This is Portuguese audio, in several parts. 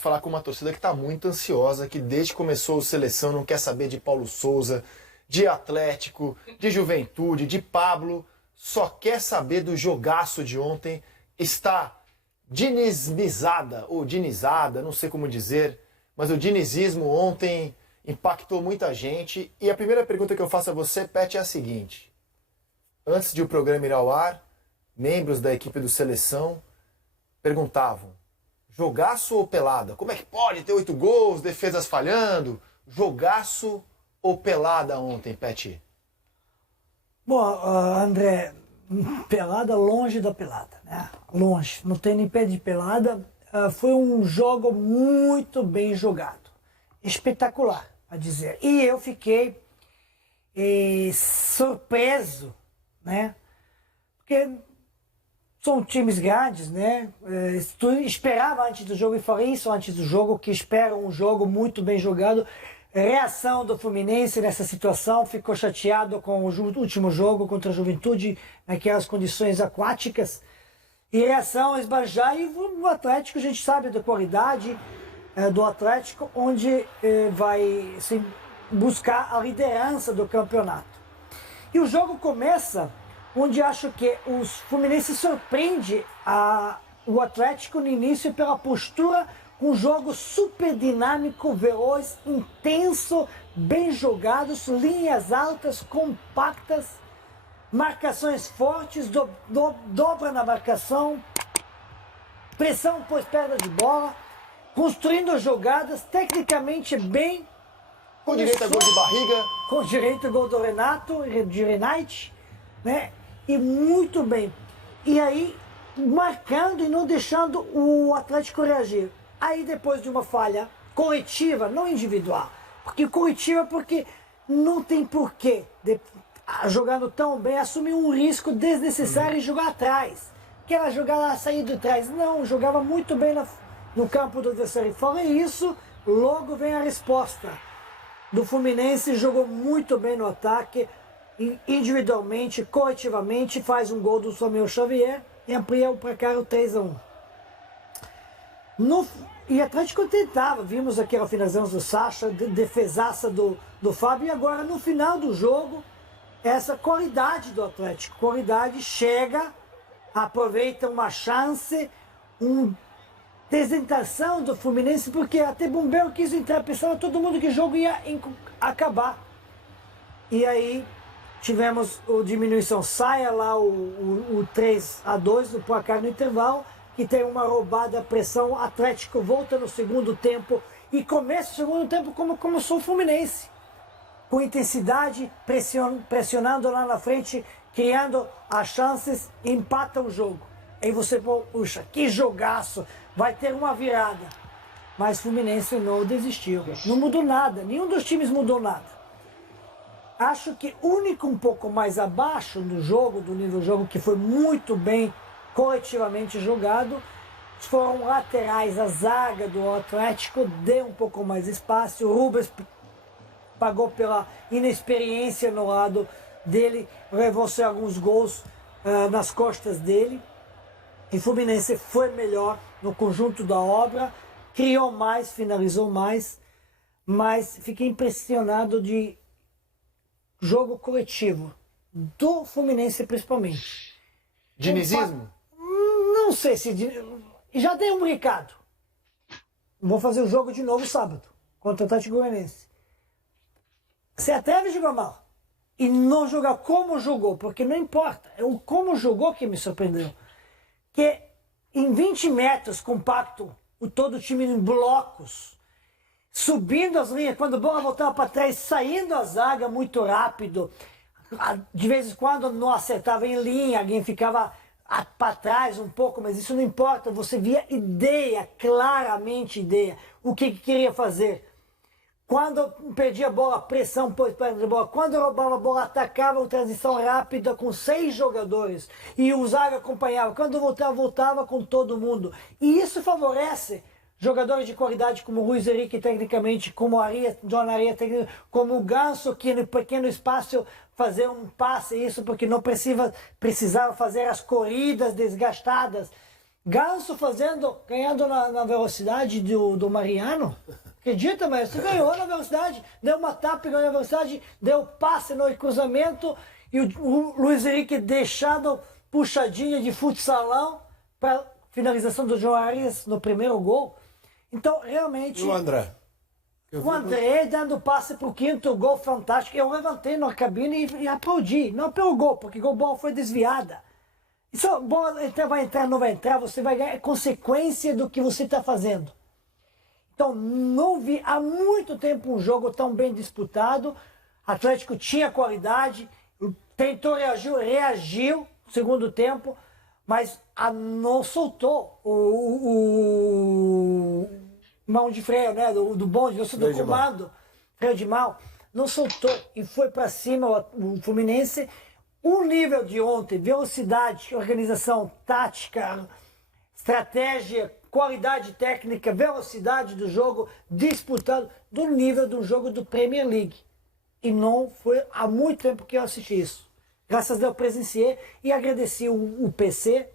falar com uma torcida que está muito ansiosa, que desde que começou o Seleção não quer saber de Paulo Souza, de Atlético, de Juventude, de Pablo, só quer saber do jogaço de ontem. Está dinizada, ou dinizada, não sei como dizer, mas o dinizismo ontem impactou muita gente. E a primeira pergunta que eu faço a você, Pet, é a seguinte. Antes de o programa ir ao ar, membros da equipe do Seleção perguntavam: jogaço ou pelada? Como é que pode ter 8 gols, defesas falhando? Jogaço ou pelada ontem, Pet? Bom, André, pelada longe da pelada, né? Longe, não tem nem pé de pelada. Foi um jogo muito bem jogado, espetacular, a dizer. E eu fiquei surpreso, né? Porque são times grandes, né? Tu esperava antes do jogo, e falei isso antes do jogo, que espera um jogo muito bem jogado. Reação do Fluminense nessa situação, ficou chateado com o último jogo contra a Juventude, naquelas condições aquáticas. E reação esbanjar, e o Atlético, a gente sabe da qualidade do Atlético, onde vai assim, buscar a liderança do campeonato. E o jogo começa onde acho que os Fluminense surpreende o Atlético no início pela postura, um jogo super dinâmico, veloz, intenso, bem jogados, linhas altas, compactas, marcações fortes, dobra na marcação, pressão pós perda de bola, construindo jogadas tecnicamente bem. Com direito a gol de barriga. Com direito a gol do Renato, de Renate, né? E muito bem. E aí, marcando e não deixando o Atlético reagir. Aí depois de uma falha coletiva, não individual, porque coletiva porque não tem porquê, jogando tão bem, assumir um risco desnecessário e jogar atrás. Aquela jogada sair de trás, não, jogava muito bem no campo do adversário. Falei isso, logo vem a resposta do Fluminense, jogou muito bem no ataque, individualmente, coletivamente, faz um gol do Samuel Xavier e amplia o placar o 3-1. E Atlético tentava, vimos aquela finalização do Sacha, defesaça do Fábio, e agora no final do jogo, essa qualidade do Atlético, qualidade chega, aproveita uma chance, uma apresentação do Fluminense, porque até Bombeiro quis entrar, pensava todo mundo que o jogo ia acabar. E aí tivemos a diminuição, saia lá o 3-2 do placar no intervalo, que tem uma roubada, pressão, Atlético volta no segundo tempo e começa o segundo tempo como começou o Fluminense. Com intensidade, pressionando lá na frente, criando as chances, empata o jogo. Aí você, puxa, que jogaço, vai ter uma virada. Mas o Fluminense não desistiu, não mudou nada, nenhum dos times mudou nada. Acho que o único um pouco mais abaixo do jogo, do nível do jogo, que foi muito bem coletivamente jogado, foram laterais. A zaga do Atlético deu um pouco mais espaço, o Rubens pagou pela inexperiência no lado dele, levou-se alguns gols nas costas dele, e o Fluminense foi melhor no conjunto da obra, criou mais, finalizou mais, mas fiquei impressionado de jogo coletivo, do Fluminense principalmente. Dinizismo? Não sei se... Já dei um recado. Vou fazer o jogo de novo sábado, contra o Atlético Goianiense. Se atreve a jogar mal e não jogar como jogou, porque não importa, é o como jogou que me surpreendeu. Que em 20 metros compacto, todo o time em blocos, subindo as linhas, quando a bola voltava para trás, saindo a zaga muito rápido. De vez em quando não acertava em linha, alguém ficava para trás um pouco, mas isso não importa, você via ideia, claramente ideia, o que queria fazer. Quando perdia a bola, pressão pós perda de bola. Quando roubava a bola, atacava uma transição rápida com 6 jogadores. E o zaga acompanhava. Quando voltava com todo mundo. E isso favorece jogadores de qualidade como o Luiz Henrique, tecnicamente, como o Arias, John Arias, como o Ganso, que no pequeno espaço fazer um passe, isso porque não precisava fazer as corridas desgastadas. Ganso ganhando na velocidade do Mariano. Acredita, mas você ganhou na velocidade, deu uma tapa e ganhou na velocidade, deu passe no cruzamento e o Luiz Henrique deixando puxadinha de futsalão para finalização do João Arias no primeiro gol. Então, realmente... E o André? O André dando passe para o quinto gol fantástico. Eu levantei na cabine e aplaudi. Não pelo gol, porque o bola foi desviada. Isso, a bola vai entrar, não vai entrar, você vai ganhar. É consequência do que você está fazendo. Então, não vi há muito tempo um jogo tão bem disputado. Atlético tinha qualidade, tentou reagiu no segundo tempo, mas não soltou o mão de freio, né? Do bonde, do comando, freio de mão, não soltou e foi para cima o Fluminense. O nível de ontem, velocidade, organização, tática, estratégia, qualidade técnica, velocidade do jogo, disputado do nível do jogo do Premier League. E não foi há muito tempo que eu assisti isso. Graças a Deus eu presenciei e agradeci o PC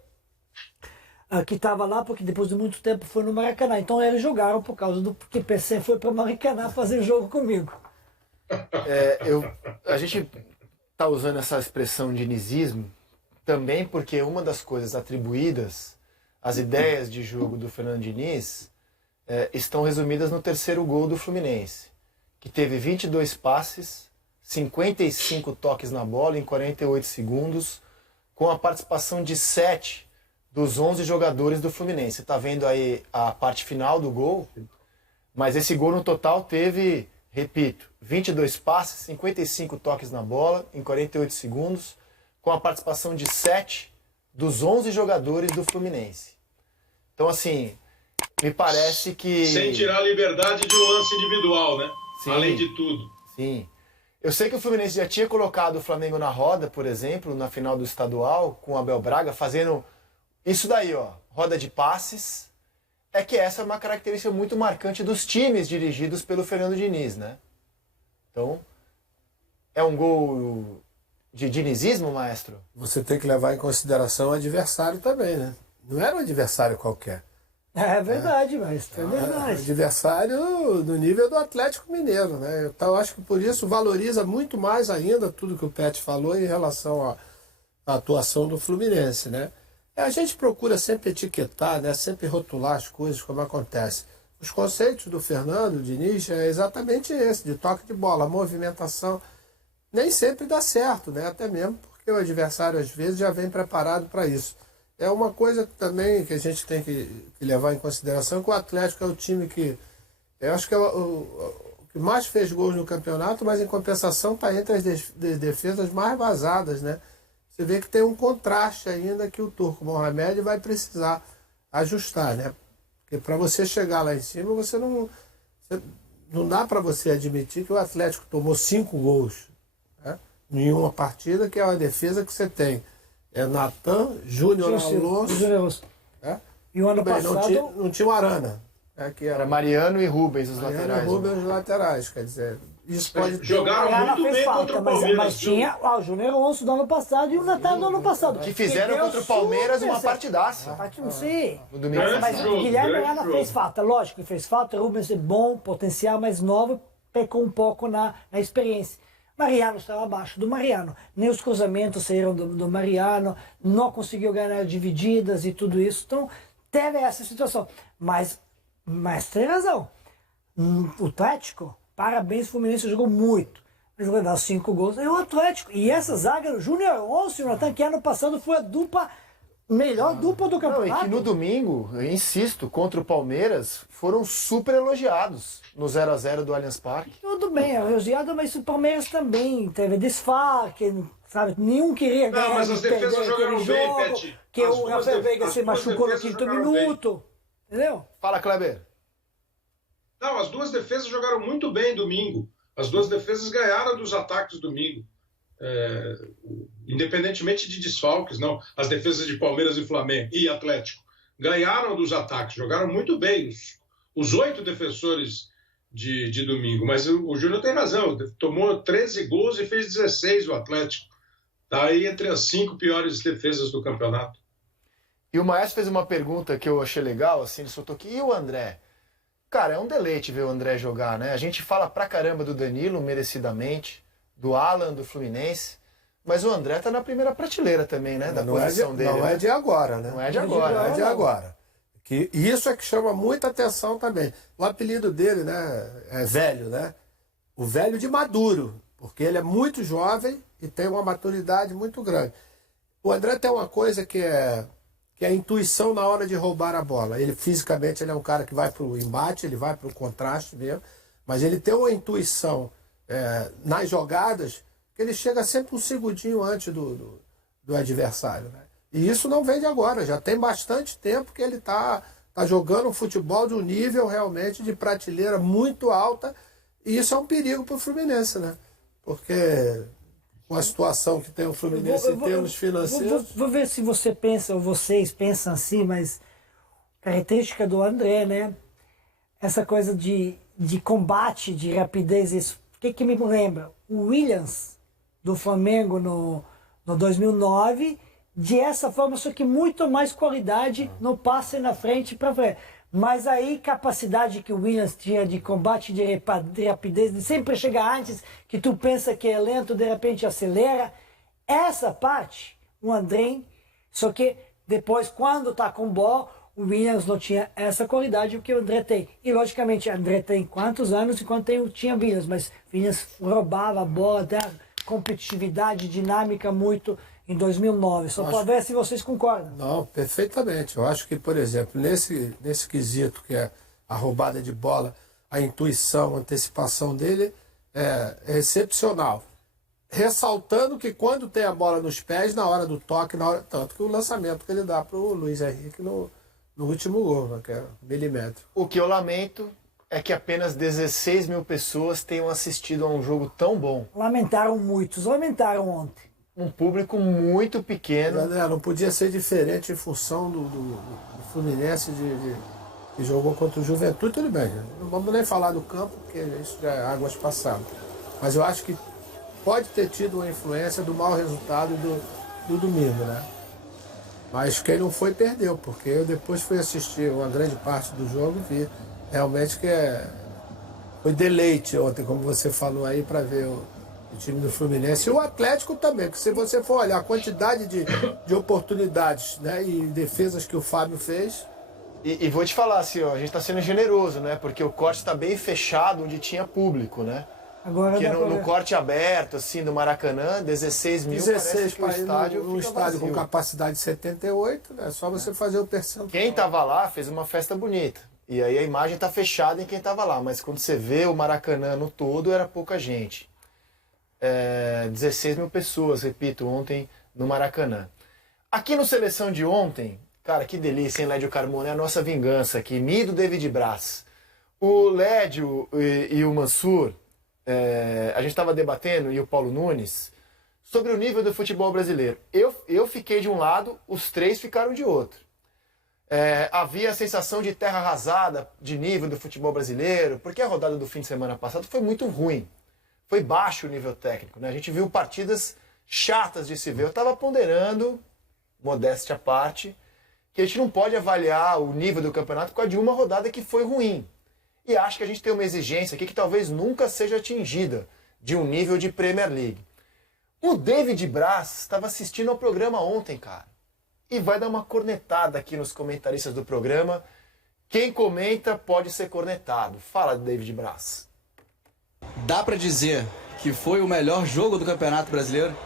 que estava lá, porque depois de muito tempo foi no Maracanã. Então eles jogaram por causa do que o PC foi para o Maracanã fazer jogo comigo. A gente está usando essa expressão dinizismo também porque uma das coisas atribuídas às ideias de jogo do Fernando Diniz estão resumidas no terceiro gol do Fluminense, que teve 22 passes, 55 toques na bola em 48 segundos, com a participação de 7 dos 11 jogadores do Fluminense. Você está vendo aí a parte final do gol, mas esse gol no total teve, repito, 22 passes, 55 toques na bola em 48 segundos, com a participação de 7 dos 11 jogadores do Fluminense. Então, assim, me parece que... Sem tirar a liberdade de um lance individual, né? Sim, além de tudo. Sim. Eu sei que o Fluminense já tinha colocado o Flamengo na roda, por exemplo, na final do estadual, com o Abel Braga, fazendo isso daí, ó, roda de passes. É que essa é uma característica muito marcante dos times dirigidos pelo Fernando Diniz, né? Então, é um gol de dinizismo, maestro? Você tem que levar em consideração o adversário também, né? Não era um adversário qualquer. É verdade, maestro, é verdade. Adversário do nível do Atlético Mineiro, né? Então, eu acho que por isso valoriza muito mais ainda tudo que o Pet falou em relação à atuação do Fluminense, né? A gente procura sempre etiquetar, né? Sempre rotular as coisas como acontece. Os conceitos do Fernando Diniz é exatamente esse, de toque de bola, movimentação. Nem sempre dá certo, né? Até mesmo porque o adversário às vezes já vem preparado para isso. É uma coisa também que a gente tem que levar em consideração, que o Atlético é o time que, eu acho que é o que mais fez gols no campeonato, mas em compensação está entre as defesas mais vazadas, né? Você vê que tem um contraste ainda que o Turco Mohamed vai precisar ajustar, né? Porque para você chegar lá em cima, não dá para você admitir que o Atlético tomou 5 gols, né, em uma partida, que é uma defesa que você tem. É Natan, Júnior Alonso. E o ano passado... Não tinha o Arana. Que era Mariano e Rubens os Mariano laterais. E Rubens os laterais, quer dizer... Isso pode jogaram muito bem contra o Palmeiras. Mas tinha o Júnior Alonso do ano passado e o Natan do ano passado. Que fizeram contra o Palmeiras uma partidaça. Não sei. No domingo. Mas o Guilherme Arana fez falta. Lógico que fez falta. O Rubens é bom, potencial, mas novo, pecou um pouco na experiência. Mariano estava abaixo do Mariano. Nem os cruzamentos saíram do Mariano, não conseguiu ganhar divididas e tudo isso. Então, teve essa situação. Mas tem razão. O Atlético, parabéns, o Fluminense jogou muito. Mas levar 5 gols é o Atlético. E essa zaga, o Júnior Alonso e o Natan, que ano passado foi a melhor dupla do campeonato. Não, e que no domingo, eu insisto, contra o Palmeiras, foram super elogiados no 0-0 do Allianz Parque. Tudo bem, elogiado, mas o Palmeiras também teve desfalque, sabe? Nenhum queria ganhar. Não, mas as defesas jogaram bem, Pet. Que o Rafael Veiga se machucou no 5º minuto. Entendeu? Fala, Kleber. Não, as duas defesas jogaram muito bem domingo. As duas defesas ganharam dos ataques domingo. Independentemente de desfalques, não. As defesas de Palmeiras e Flamengo e Atlético ganharam dos ataques, jogaram muito bem. Os 8 defensores de domingo. Mas o Júnior tem razão, tomou 13 gols e fez 16 o Atlético. Está aí entre as 5 piores defesas do campeonato. E o Maestro fez uma pergunta que eu achei legal, assim, ele soltou aqui, e o André? Cara, é um deleite ver o André jogar, né? A gente fala pra caramba do Danilo, merecidamente, do Alan, do Fluminense, mas o André tá na primeira prateleira também, né? Da posição dele. Não é de agora, né? Não é de agora. Não é de agora. Que isso é que chama muita atenção também. O apelido dele, né, é velho, né? O velho de maduro, porque ele é muito jovem e tem uma maturidade muito grande. O André tem uma coisa que é a intuição na hora de roubar a bola. Ele fisicamente ele é um cara que vai para o embate, ele vai para o contraste mesmo, mas ele tem uma intuição nas jogadas que ele chega sempre um segundinho antes do adversário, né? E isso não vem de agora, já tem bastante tempo que ele tá jogando um futebol de um nível realmente de prateleira muito alta, e isso é um perigo para o Fluminense, né? Porque com a situação que tem o Fluminense em termos financeiros... Vou ver se você pensa, ou vocês pensam assim, mas característica do André, né? Essa coisa de combate, de rapidez, isso. O que me lembra? O Williams, do Flamengo no 2009, de essa forma, só que muito mais qualidade no passe na frente para frente. Mas aí, capacidade que o Williams tinha de combate, de rapidez, de sempre chegar antes, que tu pensa que é lento, de repente acelera. Essa parte, o André, só que depois, quando tá com bola, o Williams não tinha essa qualidade que o André tem. E, logicamente, o André tem quantos anos enquanto tinha Williams, mas Williams roubava a bola, da competitividade, dinâmica muito em 2009. Só para ver se vocês concordam. Não, perfeitamente. Eu acho que, por exemplo, nesse quesito que é a roubada de bola, a intuição, a antecipação dele é excepcional. Ressaltando que quando tem a bola nos pés, na hora do toque, tanto que o lançamento que ele dá para o Luiz Henrique no último gol, que é milimétrico. O que eu lamento é que apenas 16 mil pessoas tenham assistido a um jogo tão bom. Lamentaram ontem. Um público muito pequeno. André, não podia ser diferente em função do Fluminense que jogou contra o Juventude, tudo bem. Não vamos nem falar do campo, porque isso já é águas passadas. Mas eu acho que pode ter tido uma influência do mau resultado do domingo, né? Mas quem não foi, perdeu, porque eu depois fui assistir uma grande parte do jogo e vi realmente que foi deleite ontem, como você falou aí, para ver o time do Fluminense e o Atlético também, porque se você for olhar a quantidade de oportunidades, né, e defesas que o Fábio fez... E vou te falar assim, ó, a gente está sendo generoso, né? Porque o corte está bem fechado onde tinha público, né? Agora porque no corte aberto, assim, do Maracanã, 16 mil, 16 que o estádio um estádio com capacidade de 78, né? É só você fazer o percentual. Quem estava lá fez uma festa bonita. E aí a imagem está fechada em quem estava lá. Mas quando você vê o Maracanã no todo, era pouca gente. 16 mil pessoas, repito, ontem no Maracanã. Aqui no Seleção de ontem, cara, que delícia, hein, Lédio Carmona? É a nossa vingança aqui, me e do David Braz. O Lédio e o Mansur, a gente estava debatendo, e o Paulo Nunes, sobre o nível do futebol brasileiro. Eu fiquei de um lado, os três ficaram de outro. Havia a sensação de terra arrasada de nível do futebol brasileiro, porque a rodada do fim de semana passado foi muito ruim. Foi baixo o nível técnico, né? A gente viu partidas chatas de se ver. Eu estava ponderando, modéstia à parte, que a gente não pode avaliar o nível do campeonato por causa de uma rodada que foi ruim. E acho que a gente tem uma exigência aqui que talvez nunca seja atingida, de um nível de Premier League. O David Braz estava assistindo ao programa ontem, cara. E vai dar uma cornetada aqui nos comentaristas do programa. Quem comenta pode ser cornetado. Fala, David Braz. Dá pra dizer que foi o melhor jogo do Campeonato Brasileiro?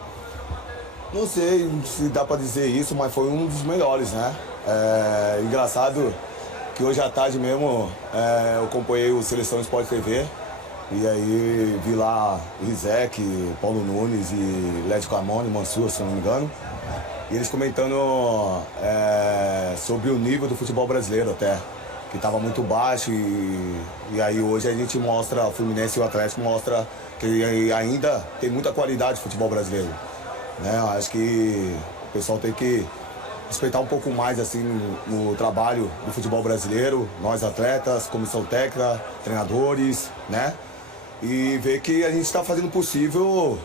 Não sei se dá pra dizer isso, mas foi um dos melhores, né? Engraçado que hoje à tarde mesmo eu acompanhei o Seleção Sport TV e aí vi lá o Rizek, Paulo Nunes e Lédio Carmona e Mansur, se não me engano, e eles comentando sobre o nível do futebol brasileiro até, que estava muito baixo e aí hoje a gente mostra, o Fluminense e o Atlético mostra que ainda tem muita qualidade de futebol brasileiro, né? Acho que o pessoal tem que respeitar um pouco mais assim no trabalho do futebol brasileiro, nós atletas, comissão técnica, treinadores, né? E ver que a gente está fazendo o possível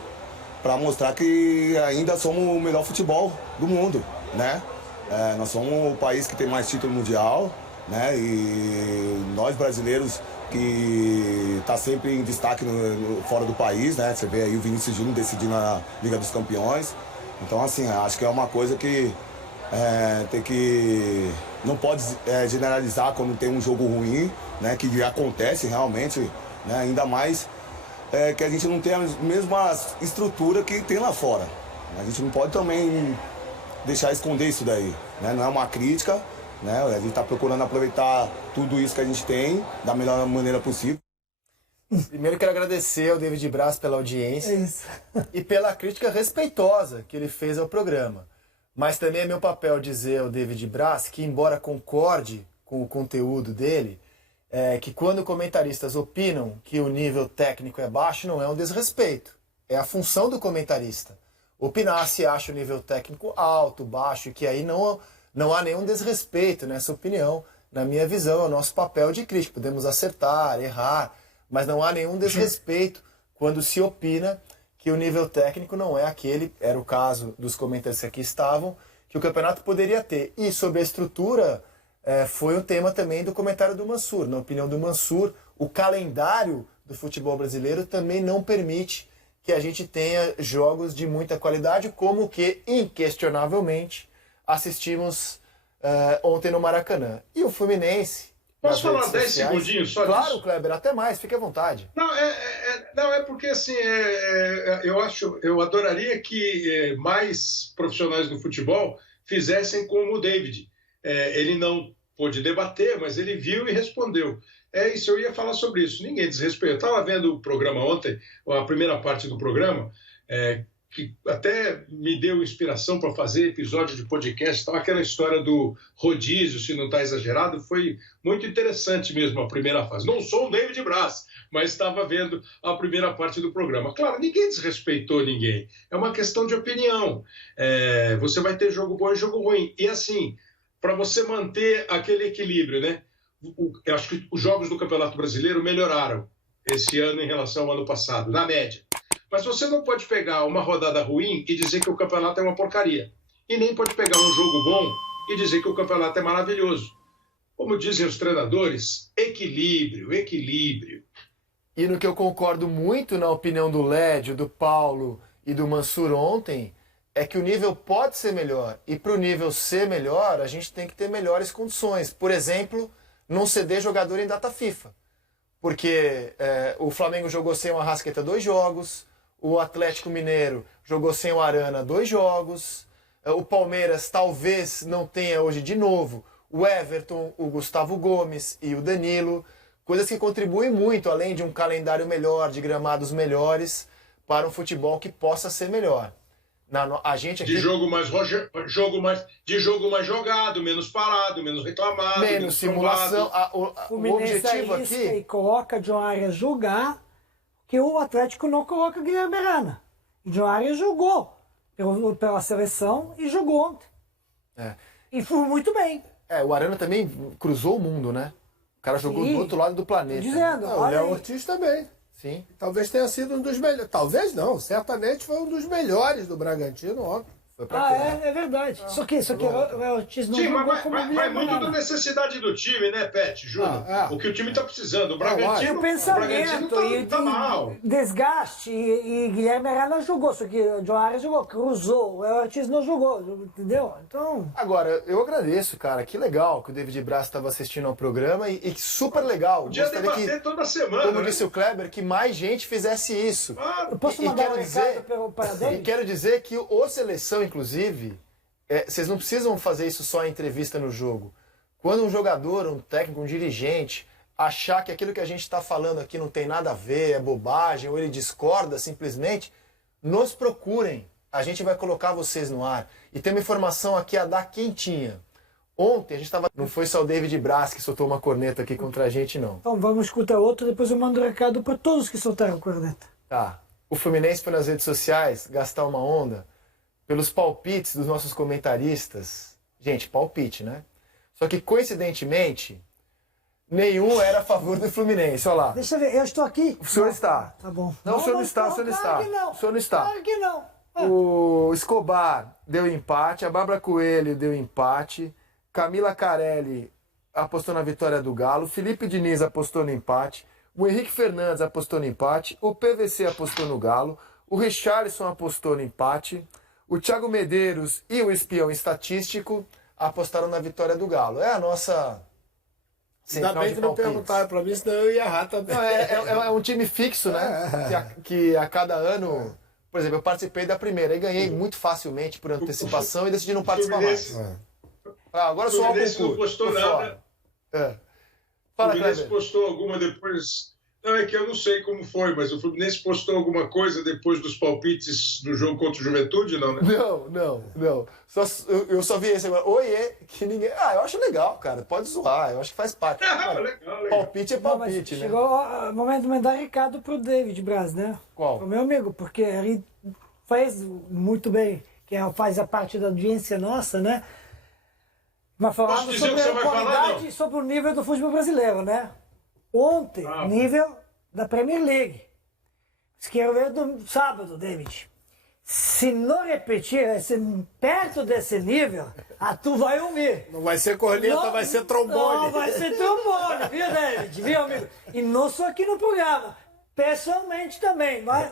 para mostrar que ainda somos o melhor futebol do mundo, né? Nós somos o país que tem mais título mundial, né? E nós brasileiros que tá sempre em destaque fora do país, né? Você vê aí o Vinícius Júnior decidindo a Liga dos Campeões. Então, assim, acho que é uma coisa que tem que... Não pode generalizar quando tem um jogo ruim, né? Que acontece realmente, né? Ainda mais que a gente não tem a mesma estrutura que tem lá fora. A gente não pode também deixar esconder isso daí, né? Não é uma crítica, né? A gente está procurando aproveitar tudo isso que a gente tem da melhor maneira possível. Primeiro quero agradecer ao David Braz pela audiência e pela crítica respeitosa que ele fez ao programa. Mas também é meu papel dizer ao David Braz que, embora concorde com o conteúdo dele, que quando comentaristas opinam que o nível técnico é baixo, não é um desrespeito. É a função do comentarista. Opinar se acha o nível técnico alto, baixo, e que aí não há nenhum desrespeito nessa opinião. Na minha visão, é o nosso papel de crítico. Podemos acertar, errar, mas não há nenhum desrespeito quando se opina que o nível técnico não é aquele, era o caso dos comentaristas que aqui estavam, que o campeonato poderia ter. E sobre a estrutura, foi um tema também do comentário do Mansur. Na opinião do Mansur, o calendário do futebol brasileiro também não permite que a gente tenha jogos de muita qualidade, como o que, inquestionavelmente, assistimos ontem no Maracanã. E o Fluminense... Posso falar 10 segundinhos só disso? Claro, Kleber, até mais, fique à vontade. Não, é porque assim, eu adoraria que mais profissionais do futebol fizessem como o David. Ele não pôde debater, mas ele viu e respondeu. É isso, eu ia falar sobre isso. Ninguém desrespeita. Eu estava vendo o programa ontem, a primeira parte do programa, que até me deu inspiração para fazer episódio de podcast. Então, aquela história do rodízio, se não está exagerado, foi muito interessante mesmo a primeira fase. Não sou um David Braz, mas estava vendo a primeira parte do programa. Claro, ninguém desrespeitou ninguém. É uma questão de opinião. Você vai ter jogo bom e jogo ruim. E assim, para você manter aquele equilíbrio, né? Eu acho que os jogos do Campeonato Brasileiro melhoraram esse ano em relação ao ano passado, na média. Mas você não pode pegar uma rodada ruim e dizer que o campeonato é uma porcaria. E nem pode pegar um jogo bom e dizer que o campeonato é maravilhoso. Como dizem os treinadores, equilíbrio, equilíbrio. E no que eu concordo muito na opinião do Lédio, do Paulo e do Mansur ontem, é que o nível pode ser melhor. E para o nível ser melhor, a gente tem que ter melhores condições. Por exemplo, não ceder jogador em data FIFA. Porque o Flamengo jogou sem o Arrascaeta 2 jogos, o Atlético Mineiro jogou sem o Arana 2 jogos, o Palmeiras talvez não tenha hoje de novo o Everton, o Gustavo Gomes e o Danilo, coisas que contribuem muito, além de um calendário melhor, de gramados melhores, para um futebol que possa ser melhor. A gente aqui... De jogo mais jogado, menos parado, menos reclamado, menos simulação. O objetivo aqui... E coloca John Arias jogar, que o Atlético não coloca Guilherme Arana. John Arias jogou pela seleção e jogou ontem. E foi muito bem. O Arana também cruzou o mundo, né? O cara jogou do outro lado do planeta. Dizendo, o Léo Ortiz também. Sim. Talvez tenha sido um dos melhores. Talvez não, certamente foi um dos melhores do Bragantino ontem. É verdade. Só que o Léo Ortiz não jogou como vai muito da necessidade do time, né, Pet, Júnior? O que o time está precisando. O Bragantino, o pensamento tá mal. Desgaste e Guilherme Arana jogou, só que o John Arias jogou, cruzou, o Léo Ortiz não jogou, entendeu? Então... Agora, eu agradeço, cara, que legal que o David Braz estava assistindo ao programa e super legal. Podia debater toda semana. Como disse o Kleber, que mais gente fizesse isso. Eu posso mandar um recado para David? E quero dizer que o Seleção, inclusive, vocês não precisam fazer isso só em entrevista no jogo. Quando um jogador, um técnico, um dirigente achar que aquilo que a gente está falando aqui não tem nada a ver, é bobagem, ou ele discorda simplesmente, nos procurem. A gente vai colocar vocês no ar. E tem uma informação aqui a dar quentinha. Ontem a gente estava... Não foi só o David Braz que soltou uma corneta aqui contra a gente, não. Então vamos escutar outro, depois eu mando um recado para todos que soltaram a corneta. Tá. O Fluminense foi nas redes sociais gastar uma onda pelos palpites dos nossos comentaristas. Gente, palpite, né? Só que, coincidentemente, nenhum era a favor do Fluminense. Olha lá. Deixa eu ver, eu estou aqui. O senhor está. Tá bom. Não, o senhor não está, o senhor não está. Claro que não. O senhor não está. Claro que não. O Escobar deu empate, a Bárbara Coelho deu empate, Camila Carelli apostou na vitória do Galo, Felipe Diniz apostou no empate, o Henrique Fernandes apostou no empate, o PVC apostou no Galo, o Richarlison apostou no empate, o Thiago Medeiros e o Espião Estatístico apostaram na vitória do Galo. É a nossa Ainda bem que não perguntaram pra mim, senão eu ia errar também. Não, é um time fixo, né? Que a cada ano... Por exemplo, eu participei da primeira e ganhei muito facilmente por antecipação e decidi não participar mais. Agora sou o Fluminense não postou nada. Fala, o Fluminense Kleber. postou alguma depois... Não, é que eu não sei como foi, mas o Fluminense postou alguma coisa depois dos palpites do jogo contra o Juventude, não, né? Não. Eu só vi esse agora. Oiê, que ninguém... eu acho legal, cara. Pode zoar, eu acho que faz parte. Legal. Palpite é Não, mas palpite, né? chegou o momento de mandar recado pro David Braz, né? Qual? O meu amigo, porque ele faz muito bem, que faz a parte da audiência nossa, né? Mas falando dizer sobre o que você a vai falar, qualidade não? e sobre o nível do futebol brasileiro, né? Ontem, nível da Premier League. Quero ver do sábado, David. Se não repetir, perto desse nível, tu vai ouvir. Não vai ser corneta, vai ser trombone. Não, vai ser trombone, viu, David? Viu, amigo? E não só aqui no programa, pessoalmente também, mas...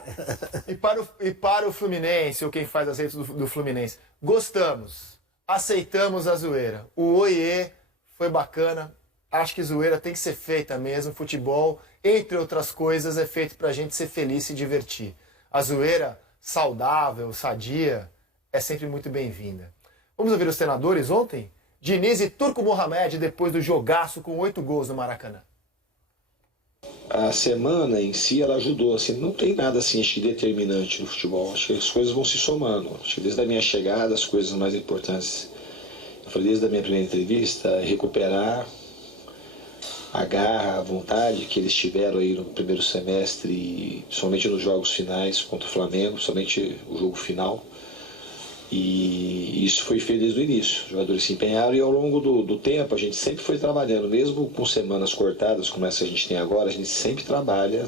E para o Fluminense, ou quem faz as redes do Fluminense, gostamos, aceitamos a zoeira. O oiê foi bacana, acho que zoeira tem que ser feita mesmo. Futebol, entre outras coisas, é feito pra gente ser feliz e se divertir. A zoeira saudável, sadia, é sempre muito bem-vinda. Vamos ouvir os treinadores ontem? Diniz e Turco Mohamed depois do jogaço com 8 gols no Maracanã. A semana em si, ela ajudou. Assim, não tem nada assim, acho que determinante no futebol. Acho que as coisas vão se somando. Acho que desde a minha chegada, as coisas mais importantes, eu falei desde a minha primeira entrevista, recuperar a garra, a vontade que eles tiveram aí no primeiro semestre, somente nos jogos finais contra o Flamengo, somente o jogo final. E isso foi feito desde o início. Os jogadores se empenharam e ao longo do tempo a gente sempre foi trabalhando, mesmo com semanas cortadas como essa que a gente tem agora, a gente sempre trabalha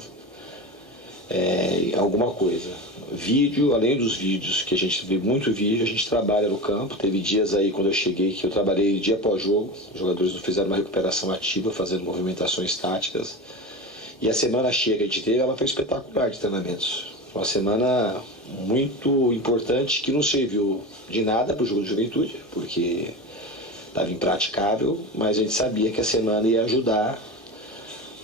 alguma coisa. Vídeo, além dos vídeos, que a gente vê muito vídeo, a gente trabalha no campo. Teve dias aí quando eu cheguei que eu trabalhei dia após jogo, os jogadores não fizeram uma recuperação ativa, fazendo movimentações táticas. E a semana cheia que a gente teve, ela foi espetacular de treinamentos. Uma semana muito importante que não serviu de nada para o jogo de Juventude, porque estava impraticável, mas a gente sabia que a semana ia ajudar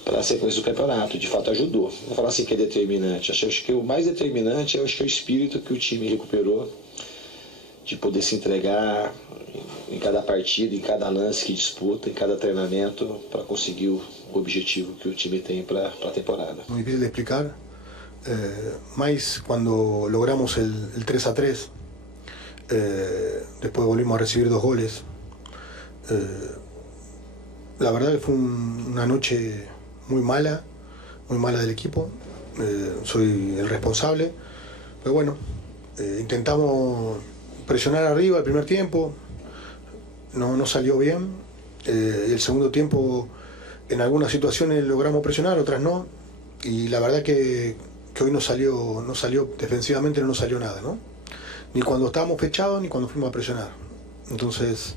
para a sequência do campeonato. De fato ajudou. Não vou falar assim que é determinante. Acho que o mais determinante é o espírito que o time recuperou, de poder se entregar em cada partida, em cada lance que disputa, em cada treinamento, para conseguir o objetivo que o time tem para a temporada. Muy difícil de explicar, más cuando logramos el 3-3, después volvimos a recibir 2 goles. La verdad que fue una noche muy mala del equipo. Soy el responsable, pero bueno, intentamos presionar arriba el primer tiempo, no salió bien. El segundo tiempo en algunas situaciones logramos presionar, otras no, y la verdad que hoy no salió defensivamente, no salió nada, ¿no? Ni cuando estábamos fechados ni cuando fuimos a presionar. Entonces,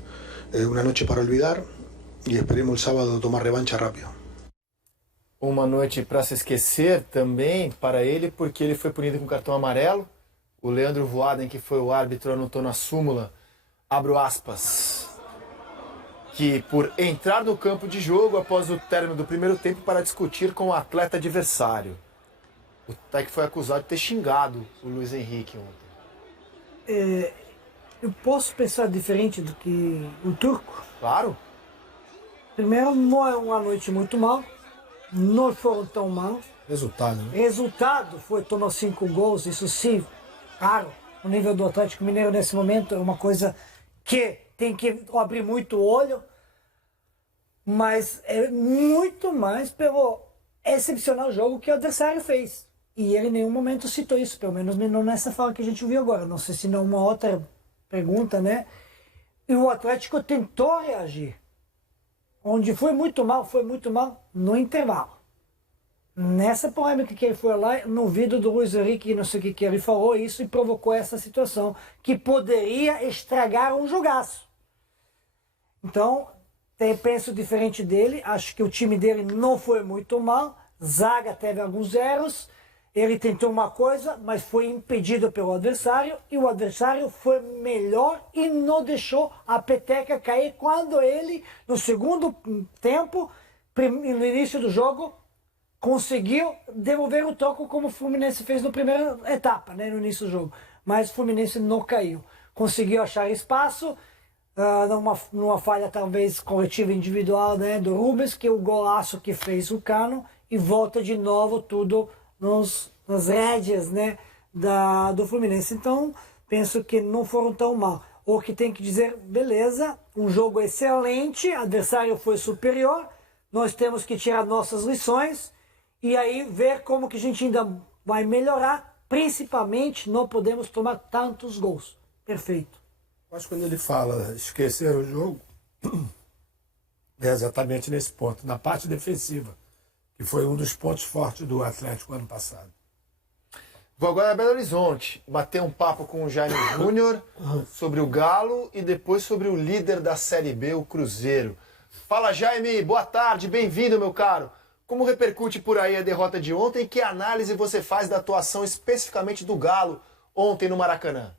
una noche para olvidar y esperemos el sábado tomar revancha rápido. Uma noite para se esquecer também para ele, porque ele foi punido com cartão amarelo. O Leandro Voaden, que foi o árbitro, anotou na súmula, abro aspas, que por entrar no campo de jogo após o término do primeiro tempo para discutir com o atleta adversário. O Tec foi acusado de ter xingado o Luiz Henrique ontem. Eu posso pensar diferente do que o Turco? Claro. Primeiro, não é uma noite muito mal, não foram tão mal. Resultado, né? Resultado foi tomar 5 gols, isso sim, claro, o nível do Atlético Mineiro nesse momento é uma coisa que tem que abrir muito o olho, mas é muito mais pelo excepcional jogo que o adversário fez. E ele em nenhum momento citou isso, pelo menos não nessa fala que a gente viu agora. Não sei se não uma outra pergunta, né? E o Atlético tentou reagir. Onde foi muito mal no intervalo. Nessa polêmica que ele foi lá, no vídeo do Luiz Henrique, não sei o que ele falou isso e provocou essa situação, que poderia estragar um jogaço. Então, penso diferente dele, acho que o time dele não foi muito mal, zaga teve alguns erros, ele tentou uma coisa, mas foi impedido pelo adversário, e o adversário foi melhor e não deixou a peteca cair quando ele, no segundo tempo, no início do jogo, conseguiu devolver o toco como o Fluminense fez na primeira etapa, né, no início do jogo. Mas o Fluminense não caiu. Conseguiu achar espaço, numa falha talvez coletiva individual, né, do Rubens, que é o golaço que fez o Cano, e volta de novo tudo nas rédeas, né, do Fluminense. Então, penso que não foram tão mal. O que tem que dizer, beleza, um jogo excelente, adversário foi superior, nós temos que tirar nossas lições e aí ver como que a gente ainda vai melhorar, principalmente não podemos tomar tantos gols. Perfeito. Acho que quando ele fala esquecer o jogo, é exatamente nesse ponto, na parte defensiva, que foi um dos pontos fortes do Atlético ano passado. Vou agora a Belo Horizonte, bater um papo com o Jaime Júnior sobre o Galo e depois sobre o líder da Série B, o Cruzeiro. Fala, Jaime, boa tarde, bem-vindo, meu caro. Como repercute por aí a derrota de ontem e que análise você faz da atuação especificamente do Galo ontem no Maracanã?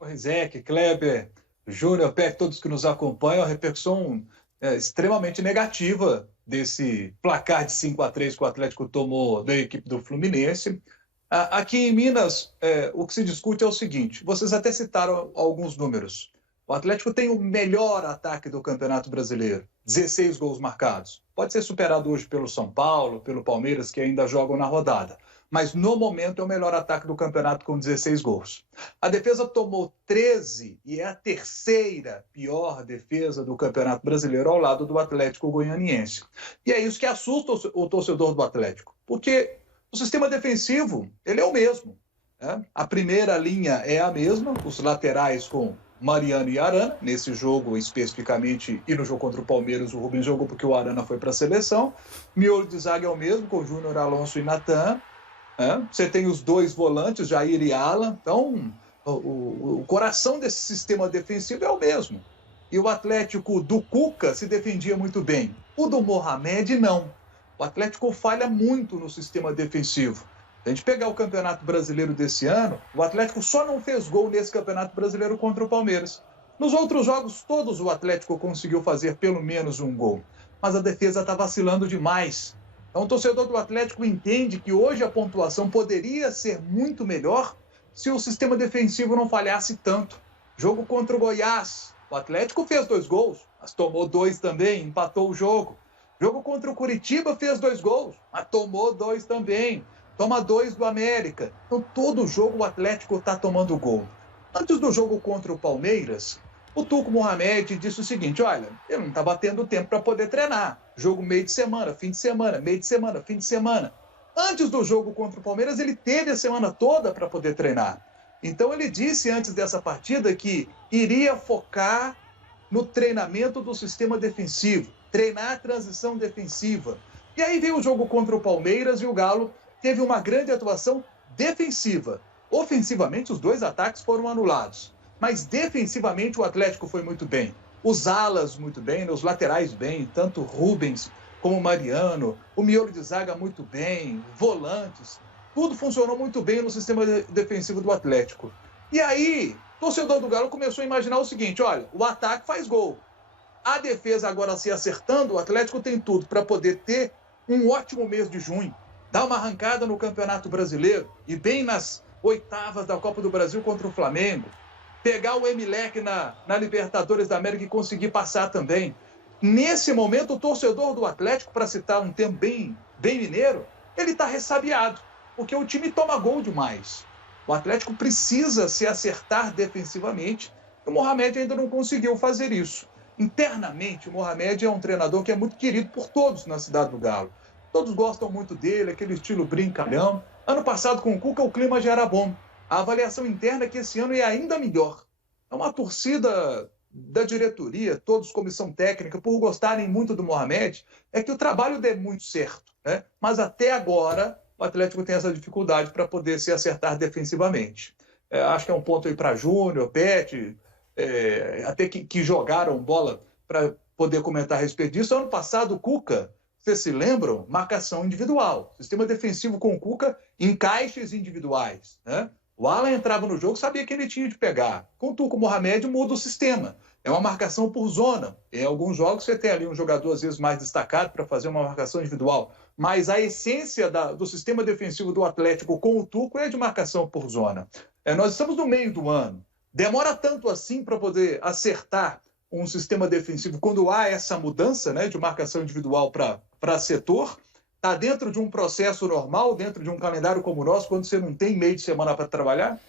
Rizek, Kleber, Júnior, Peck, todos que nos acompanham, a repercussão extremamente negativa desse placar de 5-3 que o Atlético tomou da equipe do Fluminense. Aqui em Minas, o que se discute é o seguinte, vocês até citaram alguns números. O Atlético tem o melhor ataque do Campeonato Brasileiro, 16 gols marcados. Pode ser superado hoje pelo São Paulo, pelo Palmeiras, que ainda jogam na rodada. Mas, no momento, é o melhor ataque do campeonato com 16 gols. A defesa tomou 13 e é a terceira pior defesa do Campeonato Brasileiro ao lado do Atlético Goianiense. E é isso que assusta o torcedor do Atlético, porque o sistema defensivo ele é o mesmo, né? A primeira linha é a mesma, os laterais com Mariano e Arana, nesse jogo especificamente, e no jogo contra o Palmeiras o Rubens jogou porque o Arana foi para a seleção. Miolo de zaga é o mesmo, com Júnior, Alonso e Natan. Você tem os dois volantes, Jair e Alan. Então, o coração desse sistema defensivo é o mesmo. E o Atlético do Cuca se defendia muito bem. O do Mohamed, não. O Atlético falha muito no sistema defensivo. Se a gente pegar o Campeonato Brasileiro desse ano, o Atlético só não fez gol nesse Campeonato Brasileiro contra o Palmeiras. Nos outros jogos, todos o Atlético conseguiu fazer pelo menos um gol. Mas a defesa está vacilando demais. Então, o torcedor do Atlético entende que hoje a pontuação poderia ser muito melhor se o sistema defensivo não falhasse tanto. Jogo contra o Goiás, o Atlético fez 2 gols, mas tomou 2 também, empatou o jogo. Jogo contra o Curitiba fez 2 gols, mas tomou 2 também. Toma 2 do América. Então, todo jogo o Atlético está tomando gol. Antes do jogo contra o Palmeiras, o Tuco Mohamed disse o seguinte, olha, eu não estava tendo tempo para poder treinar. Jogo meio de semana, fim de semana, meio de semana, fim de semana. Antes do jogo contra o Palmeiras, ele teve a semana toda para poder treinar. Então ele disse antes dessa partida que iria focar no treinamento do sistema defensivo, treinar a transição defensiva. E aí veio o jogo contra o Palmeiras e o Galo teve uma grande atuação defensiva. Ofensivamente, os 2 ataques foram anulados. Mas defensivamente o Atlético foi muito bem. Os alas muito bem, os laterais bem, tanto Rubens como Mariano, o miolo de zaga muito bem, volantes. Tudo funcionou muito bem no sistema defensivo do Atlético. E aí, o torcedor do Galo começou a imaginar o seguinte, olha, o ataque faz gol. A defesa agora se acertando, o Atlético tem tudo para poder ter um ótimo mês de junho. Dar uma arrancada no Campeonato Brasileiro e bem nas oitavas da Copa do Brasil contra o Flamengo. Pegar o Emelec na Libertadores da América e conseguir passar também. Nesse momento, o torcedor do Atlético, para citar um termo bem mineiro, ele está ressabiado, porque o time toma gol demais. O Atlético precisa se acertar defensivamente, e o Mohamed ainda não conseguiu fazer isso. Internamente, o Mohamed é um treinador que é muito querido por todos na cidade do Galo. Todos gostam muito dele, aquele estilo brincalhão. Ano passado, com o Cuca, o clima já era bom. A avaliação interna é que esse ano é ainda melhor. Então, a torcida da diretoria, todos comissão técnica, por gostarem muito do Mohamed, é que o trabalho dê muito certo, né? Mas até agora o Atlético tem essa dificuldade para poder se acertar defensivamente. Acho que é um ponto aí para Júnior, Pet, até que jogaram bola para poder comentar a respeito disso. Ano passado, o Cuca, vocês se lembram? Marcação individual. Sistema defensivo com o Cuca, encaixes individuais, né? O Alan entrava no jogo, sabia que ele tinha de pegar. Com o Tuco Mohamed, muda o sistema. É uma marcação por zona. Em alguns jogos você tem ali um jogador, às vezes, mais destacado para fazer uma marcação individual. Mas a essência do sistema defensivo do Atlético com o Tuco é de marcação por zona. Nós estamos no meio do ano. Demora tanto assim para poder acertar um sistema defensivo quando há essa mudança, né, de marcação individual para setor. Está dentro de um processo normal, dentro de um calendário como o nosso, quando você não tem meio de semana para trabalhar?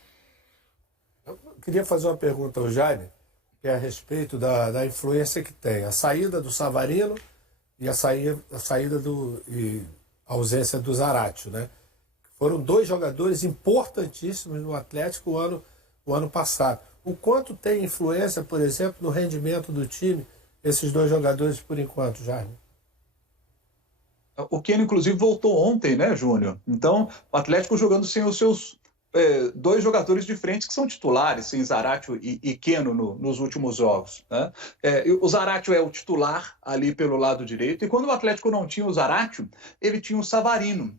Eu queria fazer uma pergunta ao Jaime, que é a respeito da influência que tem a saída do Savarino e a saída e a ausência do Zaratio, né? Foram dois jogadores importantíssimos no Atlético o ano passado. O quanto tem influência, por exemplo, no rendimento do time, esses dois jogadores por enquanto, Jaime? O Keno, inclusive, voltou ontem, né, Júnior? Então, o Atlético jogando sem os seus dois jogadores de frente que são titulares, sem Zaratio e Keno nos últimos jogos, né? O Zaratio é o titular ali pelo lado direito, e quando o Atlético não tinha o Zaratio, ele tinha o Savarino.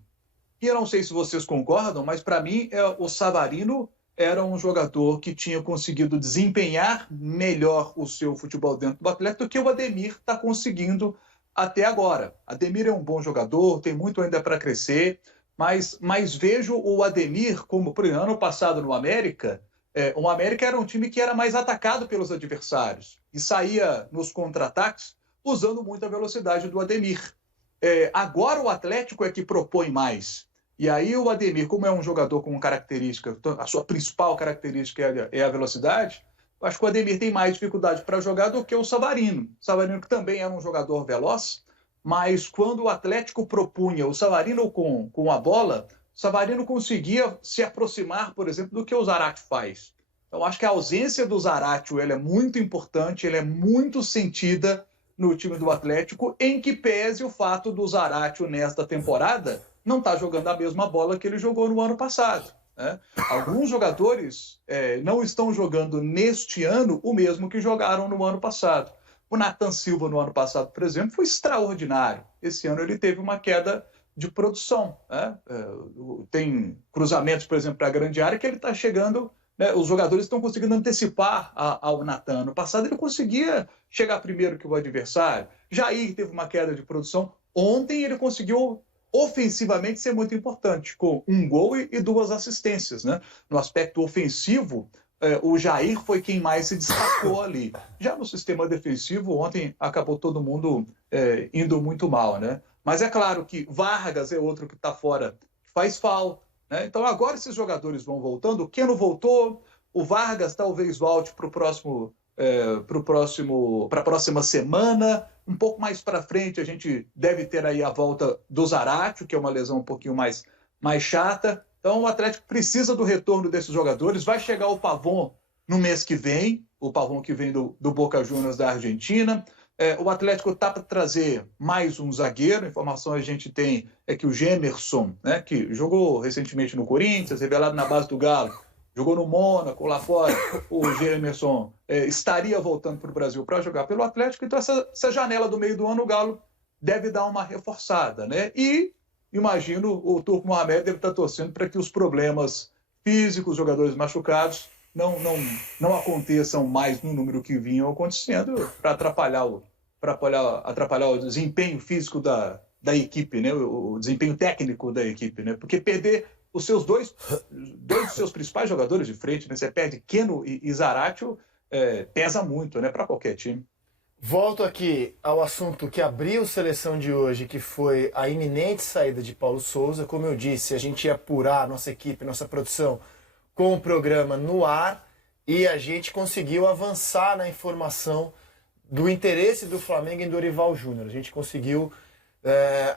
E eu não sei se vocês concordam, mas para mim o Savarino era um jogador que tinha conseguido desempenhar melhor o seu futebol dentro do Atlético do que o Ademir está conseguindo até agora. Ademir é um bom jogador, tem muito ainda para crescer, mas vejo o Ademir como, por exemplo, ano passado no América, o América era um time que era mais atacado pelos adversários e saía nos contra-ataques usando muita velocidade do Ademir. Agora o Atlético é que propõe mais. E aí o Ademir, como é um jogador com característica, a sua principal característica é a velocidade, eu acho que o Ademir tem mais dificuldade para jogar do que o Savarino. O Savarino que também era um jogador veloz, mas quando o Atlético propunha o Savarino com a bola, o Savarino conseguia se aproximar, por exemplo, do que o Zaratio faz. Então acho que a ausência do Zaratio ela é muito importante, ela é muito sentida no time do Atlético, em que pese o fato do Zaratio nesta temporada não estar jogando a mesma bola que ele jogou no ano passado, né? Alguns jogadores não estão jogando neste ano o mesmo que jogaram no ano passado. O Nathan Silva no ano passado, por exemplo, foi extraordinário. Esse ano ele teve uma queda de produção, né? Tem cruzamentos, por exemplo, para a grande área que ele está chegando, né? Os jogadores estão conseguindo antecipar ao Nathan. No passado ele conseguia chegar primeiro que o adversário. Jair teve uma queda de produção. Ontem ele conseguiu ofensivamente ser muito importante, com um gol e 2 assistências, né? No aspecto ofensivo, o Jair foi quem mais se destacou ali. Já no sistema defensivo, ontem acabou todo mundo indo muito mal, né? Mas é claro que Vargas é outro que está fora, que faz falta, né? Então agora esses jogadores vão voltando, o Keno voltou, o Vargas talvez volte para a próxima semana. Um pouco mais para frente a gente deve ter aí a volta do Zaratio, que é uma lesão um pouquinho mais chata. Então o Atlético precisa do retorno desses jogadores. Vai chegar o Pavon no mês que vem, o Pavon que vem do Boca Juniors da Argentina. O Atlético está para trazer mais um zagueiro. A informação a gente tem é que o Gemerson, né, que jogou recentemente no Corinthians, revelado na base do Galo, jogou no Mônaco, lá fora, o Gemerson estaria voltando para o Brasil para jogar pelo Atlético. Então essa janela do meio do ano o Galo deve dar uma reforçada, né? E imagino o Turco Mohamed deve estar torcendo para que os problemas físicos, jogadores machucados, não aconteçam mais no número que vinham acontecendo para atrapalhar o desempenho físico da equipe, né? O desempenho técnico da equipe, né? Porque perder os seus dois dos seus principais jogadores de frente, né? Você perde Keno e Zaratio, pesa muito, né, para qualquer time. Volto aqui ao assunto que abriu a seleção de hoje, que foi a iminente saída de Paulo Souza. Como eu disse, a gente ia apurar a nossa equipe, nossa produção, com o programa no ar, e a gente conseguiu avançar na informação do interesse do Flamengo em Dorival Júnior. A gente conseguiu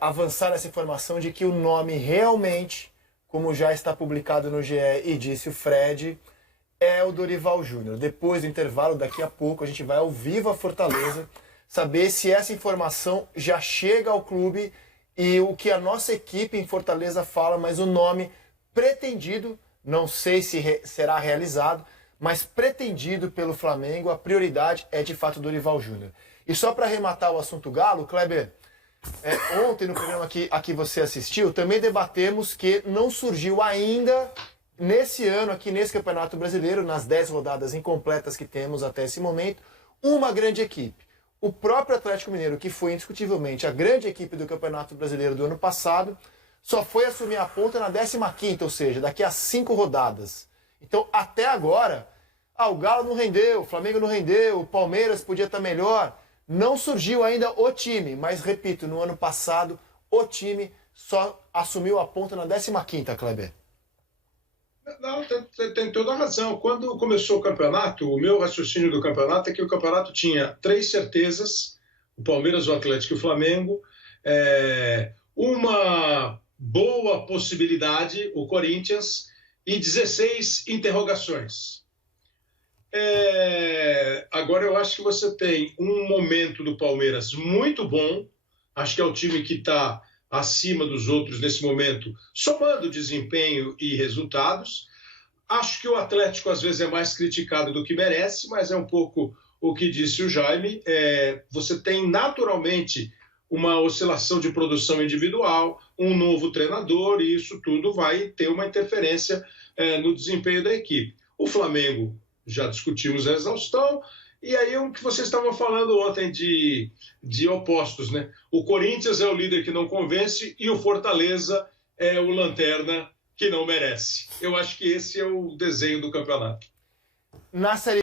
avançar nessa informação de que o nome realmente, como já está publicado no GE e disse o Fred, é o Dorival Júnior. Depois do intervalo, daqui a pouco, a gente vai ao vivo a Fortaleza saber se essa informação já chega ao clube e o que a nossa equipe em Fortaleza fala, mas o nome pretendido, não sei se será realizado, mas pretendido pelo Flamengo, a prioridade é de fato o Dorival Júnior. E só para arrematar o assunto Galo, Kleber, ontem no programa a que você assistiu, também debatemos que não surgiu ainda, nesse ano, aqui nesse Campeonato Brasileiro, nas 10 rodadas incompletas que temos até esse momento, uma grande equipe. O próprio Atlético Mineiro, que foi indiscutivelmente a grande equipe do Campeonato Brasileiro do ano passado, só foi assumir a ponta na 15ª, ou seja, daqui a 5 rodadas. Então, até agora, o Galo não rendeu, o Flamengo não rendeu, o Palmeiras podia estar melhor. Não surgiu ainda o time, mas, repito, no ano passado, o time só assumiu a ponta na 15ª, Kleber. Não, tem toda a razão. Quando começou o campeonato, o meu raciocínio do campeonato é que o campeonato tinha 3 certezas, o Palmeiras, o Atlético e o Flamengo, uma boa possibilidade, o Corinthians, e 16 interrogações. Agora eu acho que você tem um momento do Palmeiras muito bom, acho que é o time que está acima dos outros nesse momento, somando desempenho e resultados. Acho que o Atlético às vezes é mais criticado do que merece, mas é um pouco o que disse o Jaime. Você tem naturalmente uma oscilação de produção individual, um novo treinador, e isso tudo vai ter uma interferência no desempenho da equipe. O Flamengo, já discutimos a exaustão, e aí o que vocês estavam falando ontem de opostos, né? O Corinthians é o líder que não convence e o Fortaleza é o lanterna que não merece. Eu acho que esse é o desenho do campeonato. Na Série